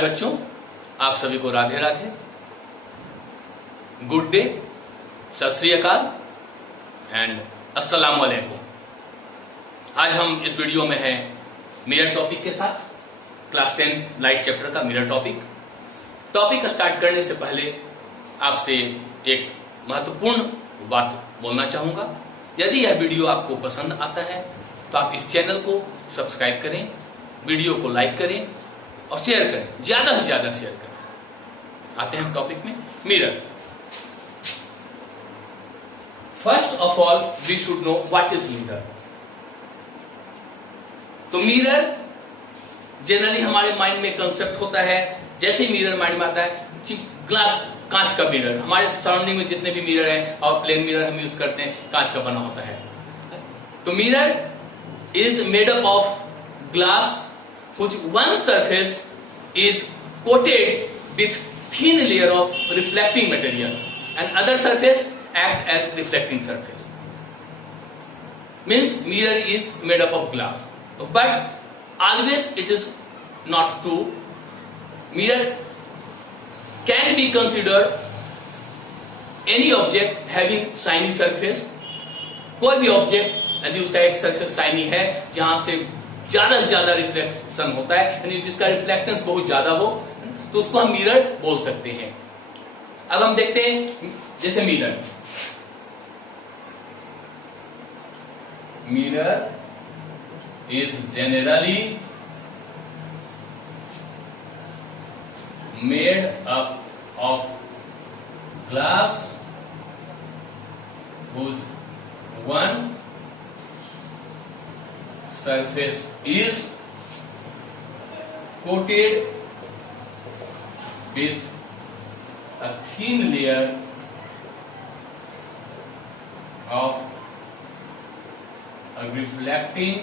प्यारे बच्चों, आप सभी को राधे राधे, गुड डे, सत श्री अकाल एंड अस्सलाम वालेकुम। आज हम इस वीडियो में हैं मिरर टॉपिक के साथ, क्लास 10 लाइट चैप्टर का मिरर टॉपिक स्टार्ट करने से पहले आपसे एक महत्वपूर्ण बात बोलना चाहूंगा। यदि यह वीडियो आपको पसंद आता है तो आप इस चैनल को सब्सक्राइब करें, वीडियो को लाइक करें और शेयर करें, ज्यादा से ज्यादा शेयर करें। आते हैं हम टॉपिक में, mirror. First of all we should know what is mirror. तो मिरर जनरली हमारे माइंड में कंसेप्ट होता है, जैसे ही मिरर माइंड में आता है, ग्लास, कांच का मिरर। हमारे सराउंडिंग में जितने भी मिरर हैं और प्लेन मिरर हम यूज करते हैं, कांच का बना होता है। तो mirror is made up of glass which one surface is coated with thin layer of reflecting material and other surface act as reflecting surface. Means mirror is made up of glass, but always it is not true. Mirror can be considered any object having shiny surface. कोई भी object यदि उसका एक surface shiny है जहां से ज्यादा से ज्यादा रिफ्लेक्शन होता है, यानी जिसका रिफ्लेक्टेंस बहुत ज्यादा हो, तो उसको हम मिरर बोल सकते हैं। अब हम देखते हैं, जैसे mirror is generally made up of glass whose one surface is coated with a thin layer of a reflecting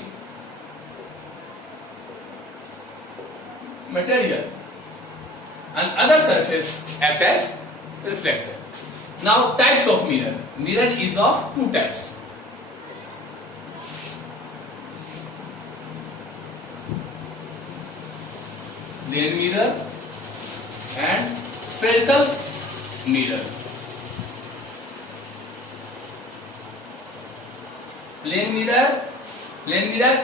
material and other surface act as reflector. Now types of mirror. Mirror is of two types. Plane mirror and spherical mirror. Plane mirror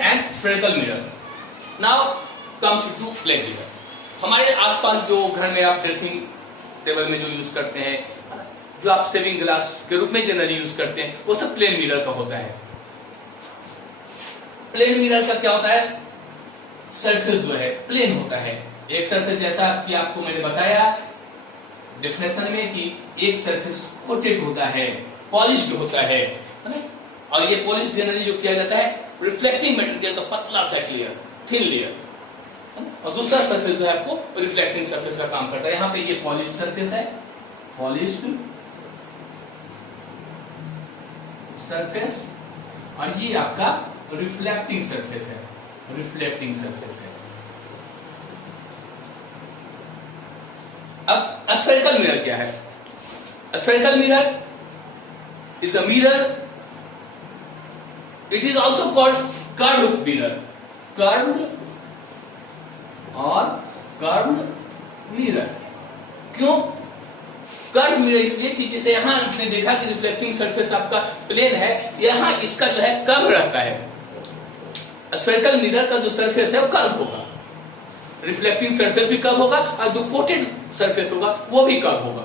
and spherical mirror. Now comes to plane mirror. हमारे आसपास जो घर में आप dressing table में जो use करते हैं, जो आप सेविंग ग्लास के रूप में जनरली यूज करते हैं, वो सब प्लेन मिरर का होता है। प्लेन मिरर का क्या होता है, सरफेस जो है प्लेन होता है। एक सरफेस, जैसा कि आपको मैंने बताया डेफिनेशन में, कि एक सरफेस कोटेड होता है, पॉलिश्ड होता है ना? और ये पॉलिश जनरली जो किया जाता है रिफ्लेक्टिंग मटेरियल का पतला सा लेयर, थिन लेयर, और दूसरा सरफेस जो है आपको रिफ्लेक्टिंग सरफेस का काम करता है। यहाँ पे ये पॉलिश सरफेस है, पॉलिश्ड सरफेस, और ये आपका रिफ्लेक्टिंग सरफेस है, रिफ्लेक्टिंग सरफेस है। अब स्फेरिकल मिरर क्या है? Spherical mirror is a mirror, it is also called curved mirror, curved और कर्व्ड मिरर। क्यों कर्व मिरर? इसलिए कि जैसे यहां आपने देखा कि रिफ्लेक्टिंग सरफेस आपका प्लेन है, यहां इसका जो है कर्व रहता है। स्फेरिकल मिरर का जो सरफेस है वो कर्व होगा, रिफ्लेक्टिंग सरफेस भी कर्व होगा, और जो कोटेड सरफेस होगा वो भी कर्व होगा।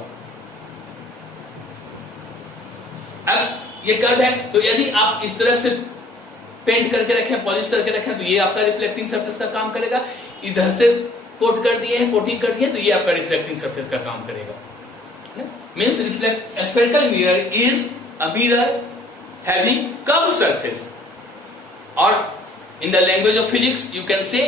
अब ये कर्व है, तो यदि आप इस तरफ से पेंट करके रखें, पॉलिश करके रखें, तो ये आपका रिफ्लेक्टिंग सरफेस का काम करेगा। इधर से कोट कर दिए हैं, कोटिंग कर दिए, तो ये आपका रिफ्लेक्टिंग सरफेस का काम करेगा। Means spherical mirror is a mirror having curved surface, or in the language of physics you can say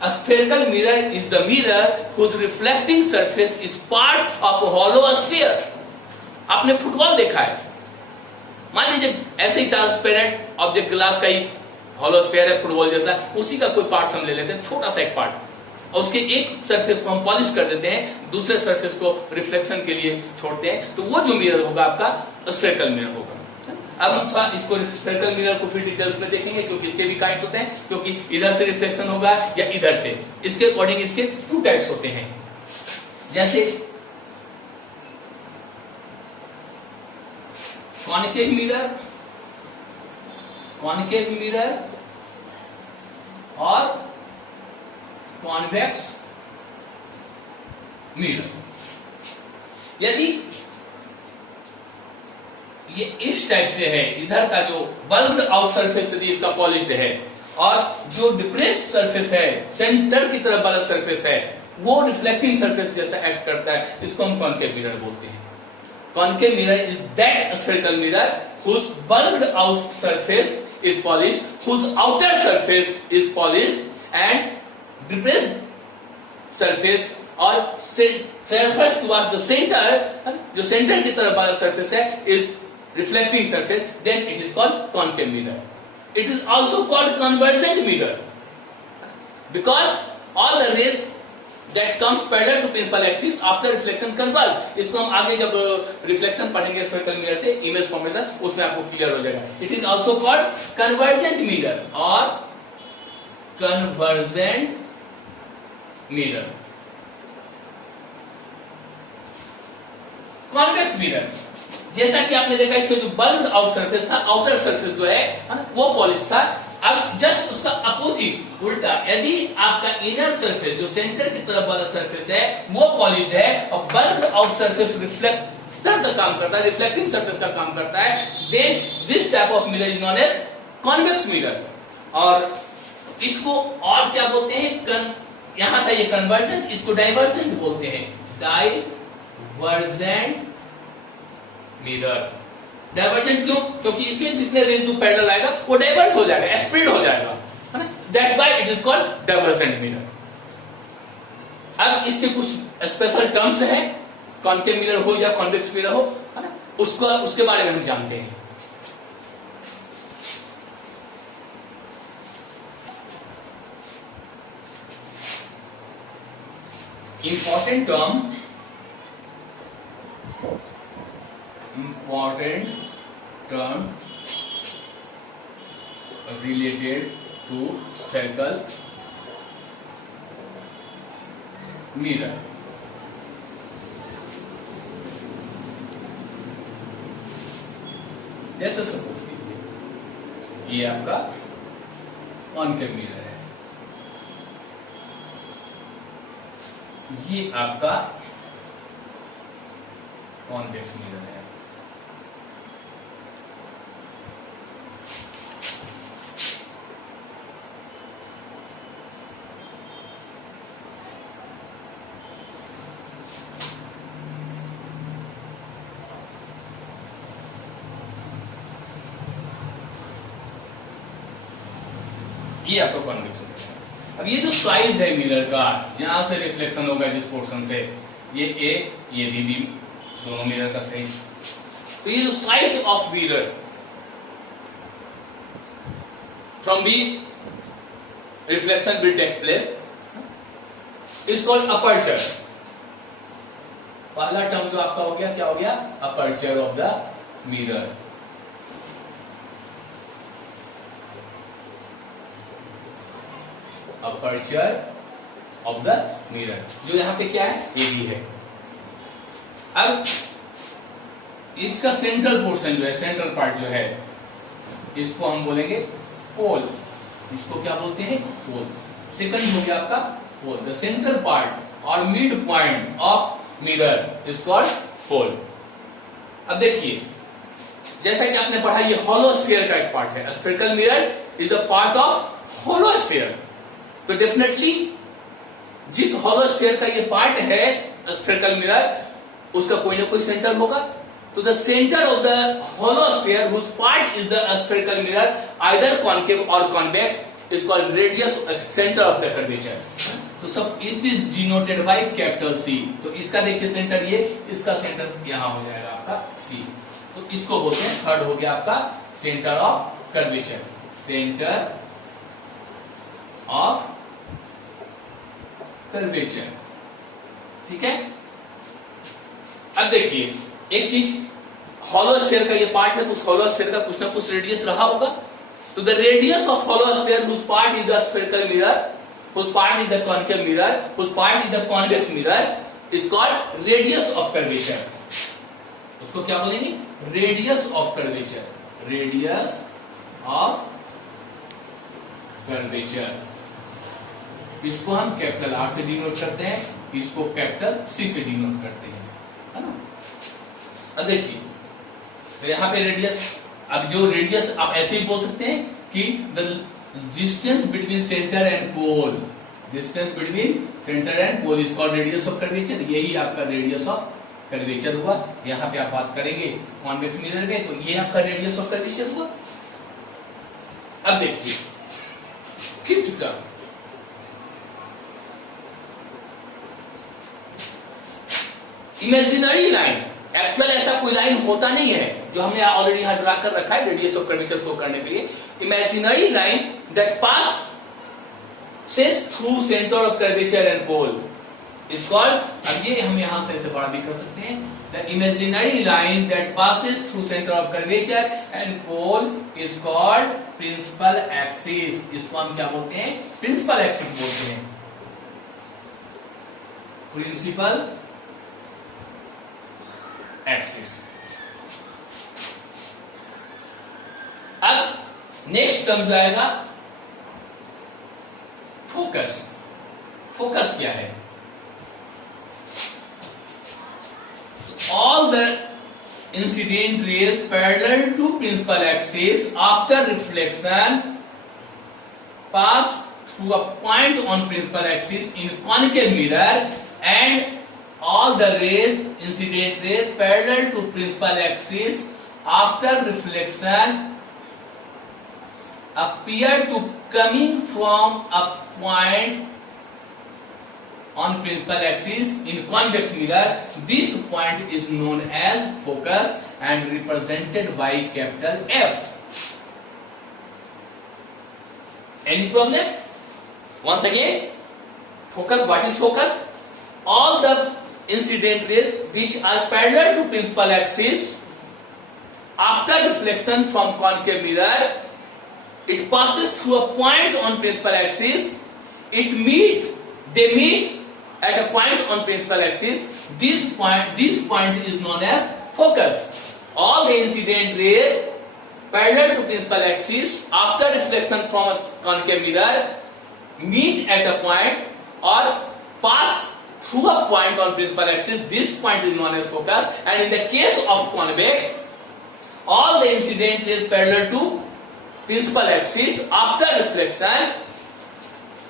a spherical mirror is the mirror whose reflecting surface is part of a hollow sphere. आपने football देखा है, मान लीजिए ऐसे ही transparent object glass का ही hollow sphere है football जैसा, उसी का कोई पार्ट हम ले लेते हैं, छोटा सा एक पार्ट, और उसके एक सरफेस को हम पॉलिश कर देते हैं, दूसरे सरफेस को रिफ्लेक्शन के लिए छोड़ते हैं, तो वो जो मिरर होगा आपका स्फेरिकल मिरर होगा। अब हम थोड़ा इसको स्फेरिकल मिरर को फिर डिटेल्स में देखेंगे, क्योंकि इसके भी काइंड्स होते हैं, क्योंकि इधर से रिफ्लेक्शन होगा या इधर से, इसके अकॉर्डिंग इसके 2 टाइप्स होते हैं। जैसे कॉन्केव मिरर और कॉन्वेक्स मिरर। यदि ये इस टाइप से है, इधर का जो बल्ब्ड आउट सरफेस यदि इसका पॉलिश्ड है और जो डिप्रेस्ड सरफेस है, सेंटर की तरफ वाला सरफेस है, वो रिफ्लेक्टिंग सरफेस जैसा एक्ट करता है, इसको हम कॉन्केव मिरर बोलते हैं। Concave mirror is that spherical mirror whose bulbed out surface is polished, whose outer surface is polished, and depressed surface or surface towards the center, जो सेंटर की तरफ वाला सरफेस है, is reflecting surface, then it is called concave mirror. It is also called convergent mirror because all the rays that comes parallel to principal axis after reflection converge. इसको हम आगे जब reflection पढ़ेंगे spherical mirror से image formation, उसमें आपको clear हो जाएगा। It is also called convergent mirror और कन्वर्जेंट मिरर। कॉन्वेक्स मिरर, जैसा कि आपने देखा इसमें जो बल्ब्ड आउट सरफेस था, आउटर सरफेस जो है वो पॉलिश था। अब जस्ट उसका अपोजिट उल्टा, यदि आपका इनर सरफेस जो सेंटर की तरफ वाला सरफेस है वो पॉलिश्ड है और बल्ब्ड आउट सरफेस रिफ्लेक्टर का काम करता है, रिफ्लेक्टिंग सरफेस का काम करता है, then this type of mirror is known as convex mirror. और इसको और क्या बोलते हैं, यहां था ये कन्वर्जेंट, इसको डाइवर्जेंट बोलते हैं, डाइवर्जेंट मिरर। डाइवर्जेंट क्यों? क्योंकि इसमें जितने रेज जो पैरेलल आएगा वो डाइवर्स हो जाएगा, स्प्रेड हो जाएगा, है ना, that's why it is called divergent mirror. अब इसके कुछ स्पेशल टर्म्स हैं, कॉन्केव मिरर हो या कॉन्वेक्स मिरर हो, है ना, उसके बारे में हम जानते हैं। important term related to spherical mirror. जैसे सपोज कीजिए ये आपका कॉन्केव मिरर है, ये आपका कॉन्वेक्स मिरर है। ये आपका कॉन्वेक्स मिरर है। अब ये जो साइज है मिरर का, यहां से रिफ्लेक्शन होगा जिस पोर्शन से, ये ए ये बी दोनों मिरर का साइज। तो ये जो साइज ऑफ मिरर फ्रॉम बीच reflection will take place is called aperture. पहला टर्म जो आपका हो गया, क्या हो गया? Aperture of the mirror. Aperture of the mirror, जो यहां पे क्या है? ए बी है। अब इसका सेंट्रल पोर्शन जो है, सेंट्रल पार्ट जो है, इसको हम बोलेंगे पोल। इसको क्या बोलते हैं? पोल। सेकंड हो गया आपका पोल। द सेंट्रल पार्ट और mid point of mirror is called pole. अब देखिए, जैसा कि आपने पढ़ा, ये हॉलो स्फीयर का एक पार्ट है। Spherical mirror is the part of hollow sphere. तो डेफिनेटली जिस हॉलो स्फीयर का ये पार्ट है स्फेरिकल मिरर, उसका कोई ना कोई सेंटर होगा। तो the centre of the hollow sphere whose part is the spherical mirror, either concave or convex, is called radius centre of the curvature. तो सब it is denoted by capital C. तो इसका देखिए सेंटर ये, इसका centre यहां हो जाएगा आपका सी। तो इसको बोलते हैं, थर्ड हो गया आपका centre of curvature, centre of curvature. ठीक है। अब देखिए एक चीज, हॉलो स्फीयर का ये पार्ट है, तो उस हॉलो स्फीयर का कुछ ना कुछ रेडियस रहा होगा। तो the radius of hollow sphere whose part is the spherical mirror, whose part is the concave mirror, whose part is the convex mirror is called radius of curvature. उसको क्या बोलेंगे? Radius of curvature, radius of curvature. इसको हम capital R से denote करते हैं, इसको capital C से डिनोट करते हैं, है ना। अब देखिए तो यहां पे रेडियस, अब जो रेडियस आप ऐसे ही बोल सकते हैं कि the distance between centre and pole, distance between centre and pole is called radius of curvature. यही आपका रेडियस ऑफ कर्वेचर हुआ। यहां पे आप बात करेंगे कॉन्वेक्स मिरर में, तो ये आपका रेडियस ऑफ कर्वेचर हुआ। अब देखिए fifth term, imaginary line. Actual ऐसा कोई लाइन होता नहीं है, जो हमने ऑलरेडी यहां ड्रा कर रखा है रेडियस ऑफ कर्वेचर शो करने के लिए। Imaginary line that passes through centre of curvature and pole is called, अब ये हम यहां से ऐसे बड़ा भी कर सकते हैं, the imaginary line that passes through centre of curvature and pole is called principal axis. इसको हम क्या बोलते हैं? प्रिंसिपल एक्सिस बोलते हैं, प्रिंसिपल एक्सिस। अब नेक्स्ट टर्म जो आएगा फोकस। फोकस क्या है? All the incident rays parallel to principal axis after reflection pass through a point on principal axis in concave mirror, and all the rays, incident rays parallel to principal axis after reflection appear to coming from a point on principal axis in convex mirror. This point is known as focus and represented by capital F. Any problem? Once again, focus. What is focus? All the incident rays which are parallel to principal axis after reflection from concave mirror, it passes through a point on principal axis. They meet at a point on principal axis. This point is known as focus. All the incident rays parallel to principal axis after reflection from a concave mirror meet at a point or pass through a point on principal axis. This point is known as focus. And in the case of convex, all the incident rays parallel to principal axis after reflection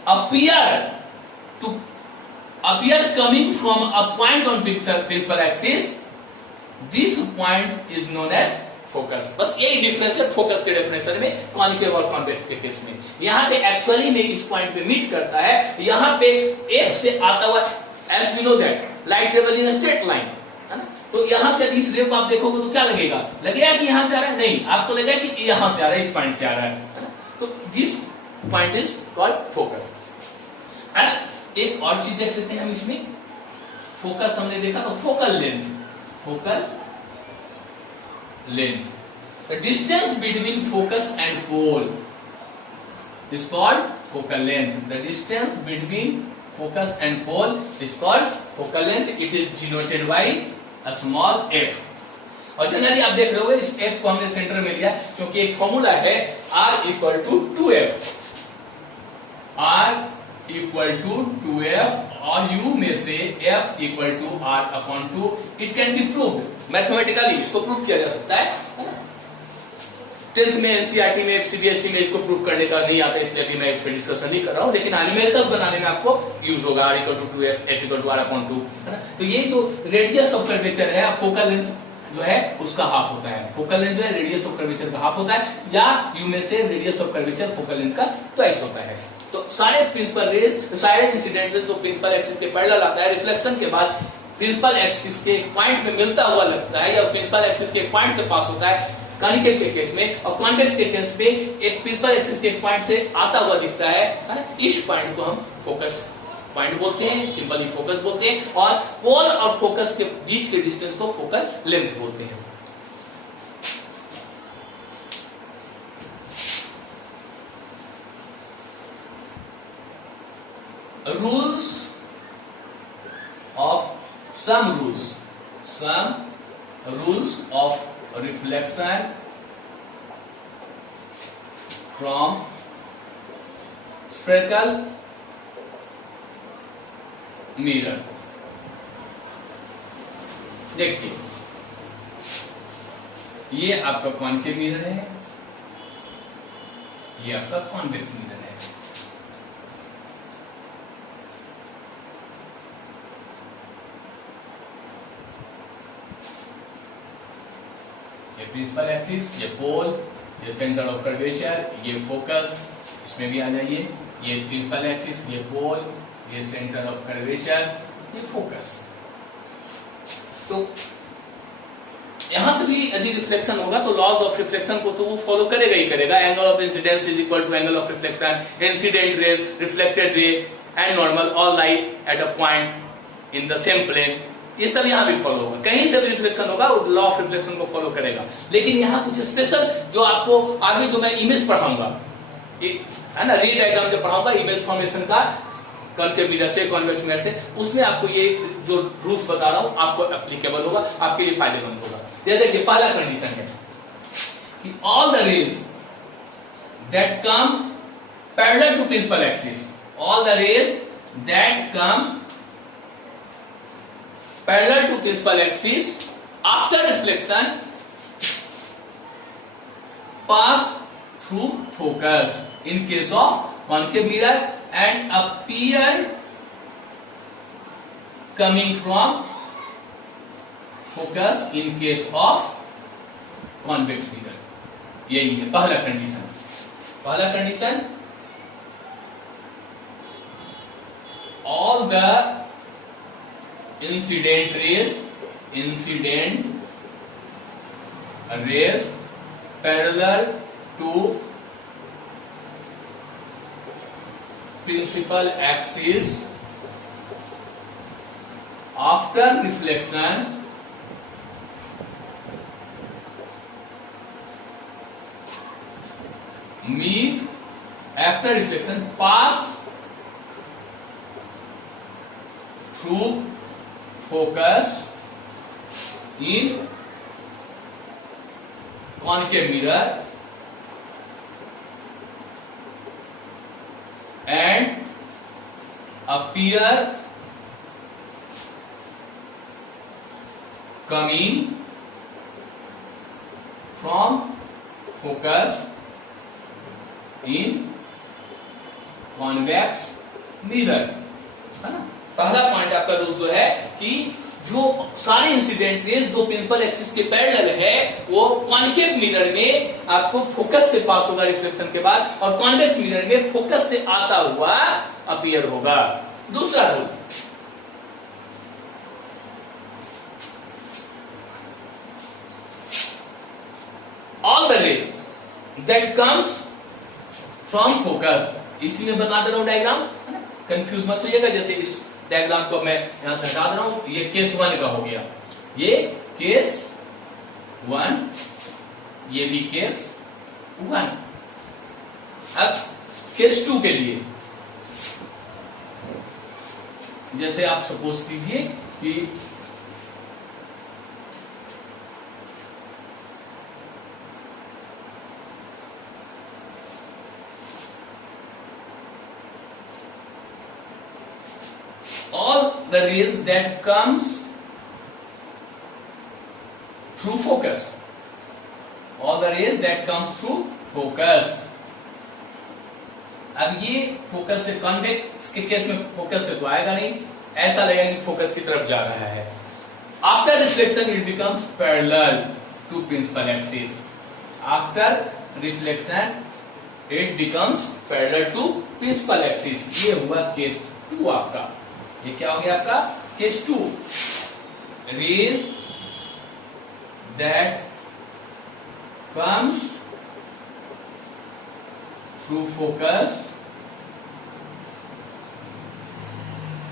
appear coming from a point on principal axis. This point is known as focus. बस यही difference है focus के definition में concave or convex के case में। यहाँ पे actually में इस पॉइंट पे मीट करता है। यहाँ पे F से आता हुआ, as we know that light travel in a straight line, है ना। तो यहाँ से इस रे को आप देखोगे तो क्या लगेगा? लगेगा कि यहाँ से आ रहा है? नहीं, आपको लगेगा कि यहाँ से आ रहा है, इस पॉइंट से आ रहा है ना। तो this point is called focus. एक और चीज देख लेते हैं हम इसमें। फोकस हमने देखा तो focal length, focal length, the distance between focus and pole is called focal length. The distance between focus and pole is called focal length. It is denoted by a small f। और generally आप देख रहे हो इस f को हमने centre में लिया क्योंकि एक फॉर्मूला है r equal to 2f, r equal to 2f और u में से f equal to r upon 2। It can be proved mathematically, इसको प्रूव किया जा सकता है। 10th में एनसीईआरटी में सीबीएसई में इसको प्रूव करने का नहीं आता, इसलिए अभी मैं इस पे डिस्कशन नहीं कर रहा हूं, लेकिन न्यूमेरिकल्स बनाने में आपको यूज होगा r equal to 2f, f equal to r upon 2, है ना। तो ये जो रेडियस ऑफ कर्वेचर है, फोकल लेंथ जो है उसका हाफ होता है। फोकल लेंथ जो है रेडियस ऑफ कर्वेचर का हाफ होता है, या u में से radius of curvature focal length का ट्वाइस होता है। तो सारे प्रिंसिपल रेज, सारे इंसिडेंट रेज जो प्रिंसिपल एक्सिस के पैरेलल आता है, रिफ्लेक्शन के बाद प्रिंसिपल एक्सिस के एक पॉइंट में मिलता हुआ लगता है, या प्रिंसिपल एक्सिस के एक पॉइंट से पास होता है कॉनिकेव के केस में, और कॉन्वेक्स के केस में एक प्रिंसिपल एक्सिस के एक पॉइंट से आता हुआ दिखता है ना। इस पॉइंट को हम फोकस पॉइंट बोलते हैं, सिंपली फोकस बोलते हैं, और पोल और फोकस के बीच के डिस्टेंस को फोकल लेंथ बोलते हैं। rules of some rules of reflection from spherical mirror। देखिए, ये आपका कॉनकेव मिरर है, ये आपका कॉन्वेक्स मिरर है। ये प्रिंसिपल एक्सिस, ये पोल, ये सेंटर ऑफ कर्वेचर, ये फोकस, इसमें भी आ जाइए। ये प्रिंसिपल एक्सिस, ये पोल, ये सेंटर ऑफ कर्वेचर, ये फोकस। तो यहां से भी यदि रिफ्लेक्शन होगा तो लॉज ऑफ रिफ्लेक्शन को तो वो फॉलो करेगा ही करेगा। Angle of incidence is equal to angle of reflection, incident rays, reflected ray and normal all lie at a point in the same plane. ये सब यहाँ भी फॉलो होगा, कहीं से भी रिफ्लेक्शन होगा वो लॉ ऑफ रिफ्लेक्शन को फॉलो करेगा। लेकिन यहाँ कुछ स्पेशल जो आपको आगे जो मैं इमेज पढ़ाऊंगा, है ना, रे डायग्राम जो पढ़ाऊंगा इमेज फॉर्मेशन का कॉनकेव मिरर से, कॉन्वेक्स मिरर से, उसमें आपको ये जो रूल्स बता रहा हूं आपको एप्लीकेबल होगा, आपके लिए फायदेमंद होगा। ये देखिए, पहला कंडीशन है कि all the rays that come parallel to principal axis, all the rays that come parallel to principal axis after reflection pass through focus in case of concave mirror and appear coming from focus in case of convex mirror। यही है पहला condition. पहला condition, all the incident rays parallel to principal axis after reflection pass through focus in concave mirror and appear coming from focus in convex mirror, है ना। पहला point आपका rule जो है कि जो सारे इंसिडेंट रेज जो प्रिंसिपल एक्सिस के पैरेलल है वो कॉन्केव मिरर में आपको फोकस से पास होगा रिफ्लेक्शन के बाद, और कॉन्वेक्स मिरर में फोकस से आता हुआ अपीयर होगा। दूसरा rule, all the rays that comes from focus, इसी में बता दे रहा हूं डायग्राम, है ना, कंफ्यूज मत होइएगा। जैसे इस डायग्राम को मैं यहां से हटा दे रहा हूं, ये केस 1 का हो गया, ये केस 1, ये भी केस 1। अब केस 2 के लिए जैसे आप सपोज कीजिए कि all the rays that comes through focus, all the rays that comes through focus। अब ये फोकस से, कॉन्वेक्स के केस में फोकस से तो आएगा नहीं, ऐसा लगेगा कि फोकस की तरफ जा रहा है। After reflection it becomes parallel to principal axis, after reflection it becomes parallel to principal axis. ये हुआ केस 2 आपका। ये क्या हो गया आपका case 2, rays that comes through focus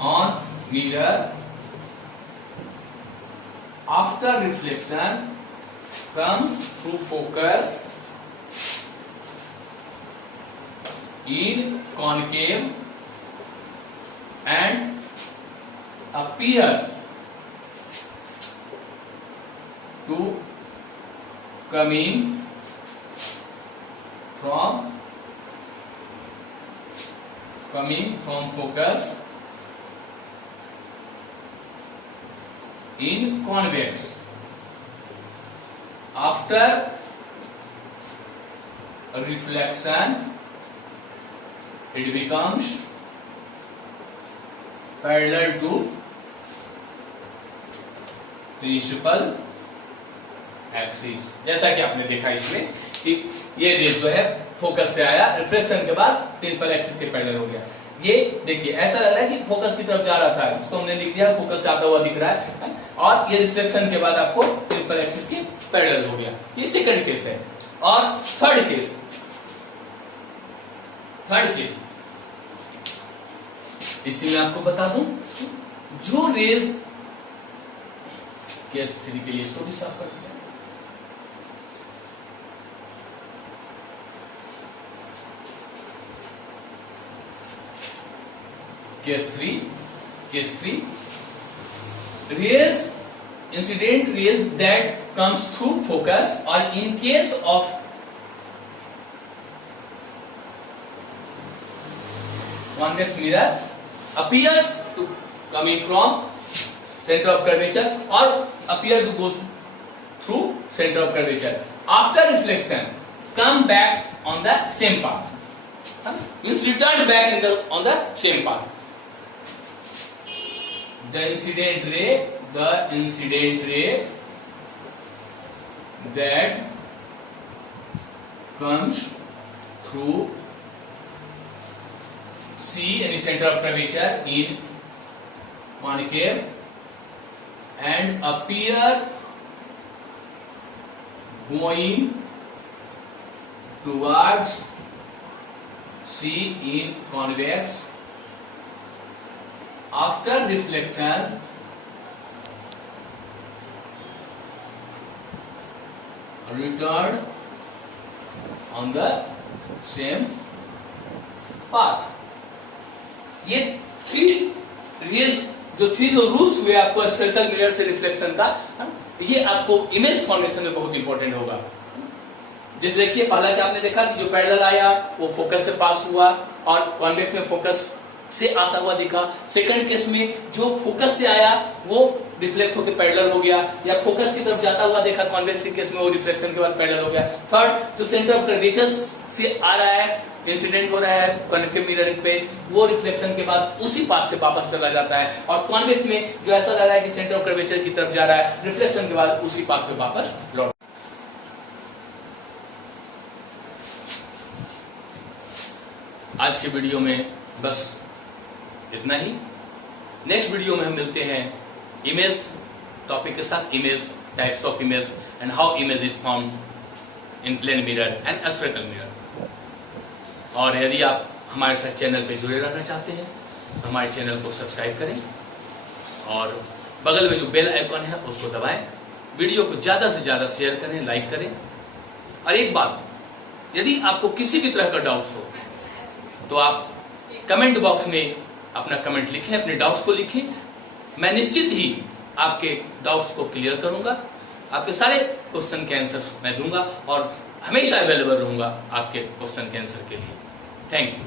on mirror after reflection comes through focus in concave and appear to coming from focus in convex. After reflection, it becomes parallel to principal axis. जैसा कि आपने देखा इसमें कि ये raise जो है focus से आया, रिफ्लेक्शन के बाद प्रिंसिपल एक्सिस के पैरेलल हो गया। ये देखिए ऐसा लग रहा है कि फोकस की तरफ जा रहा था, इसको हमने लिख दिया फोकस से आता हुआ दिख रहा है, और ये रिफ्लेक्शन के बाद आपको प्रिंसिपल एक्सिस के पैरेलल हो गया। ये सेकंड केस है। और थर्ड केस इसी में आपको बता दूं, जो रेज केस 3 के लिए इसको भी साफ कर दिया। Case 3 rays, incident rays that comes through focus, or in case of convex mirror appear to coming from center of curvature or appear to go through center of curvature. After reflection, come back on the same path. Means returned back on the same path. The incident ray that comes through C, any center of curvature in concave, and appear going towards C in convex. After reflection, return on the same path. ये three जो rules हुए आपको spherical mirror से reflection का, ये आपको image formation में बहुत इंपॉर्टेंट होगा। जैसे देखिए पहला क्या आपने देखा कि जो पैरेलल आया वो फोकस से पास हुआ और कॉन्वेक्स में फोकस से आता हुआ दिखा। सेकंड केस में जो फोकस से आया वो रिफ्लेक्ट होकर पैरेलल हो गया, या फोकस की तरफ जाता हुआ देखा कॉन्वेक्स के केस में वो रिफ्लेक्शन के बाद पैरेलल हो गया। थर्ड, जो सेंटर ऑफ कर्वेचर से आ रहा है, इंसिडेंट हो रहा है कॉन्वेक्स मिररिंग पे, वो रिफ्लेक्शन के बाद उसी पाथ से वापस चला जाता है। और कॉन्वेक्स में जो ऐसा लग रहा है कि सेंटर ऑफ कर्वेचर की तरफ जा रहा है, रिफ्लेक्शन के बाद उसी पाथ पे वापस लौट। आज के वीडियो में बस इतना ही। नेक्स्ट वीडियो में हम मिलते हैं इमेज टॉपिक के साथ, image types of image and how image is found in plane mirror and spherical mirror. और यदि आप हमारे साथ चैनल पे जुड़े रहना चाहते हैं तो हमारे चैनल को सब्सक्राइब करें और बगल में जो बेल आइकॉन है उसको दबाएं। वीडियो को ज्यादा से ज्यादा शेयर करें, लाइक करें। और एक बात, यदि आपको किसी भी तरह का डाउट्स हो तो आप कमेंट बॉक्स में अपना कमेंट लिखें, अपने डाउट्स को लिखें। मैं निश्चित ही आपके डाउट्स को क्लियर करूंगा, आपके सारे क्वेश्चन के आंसर मैं दूंगा और हमेशा अवेलेबल रहूंगा आपके क्वेश्चन के आंसर के लिए। Thank you.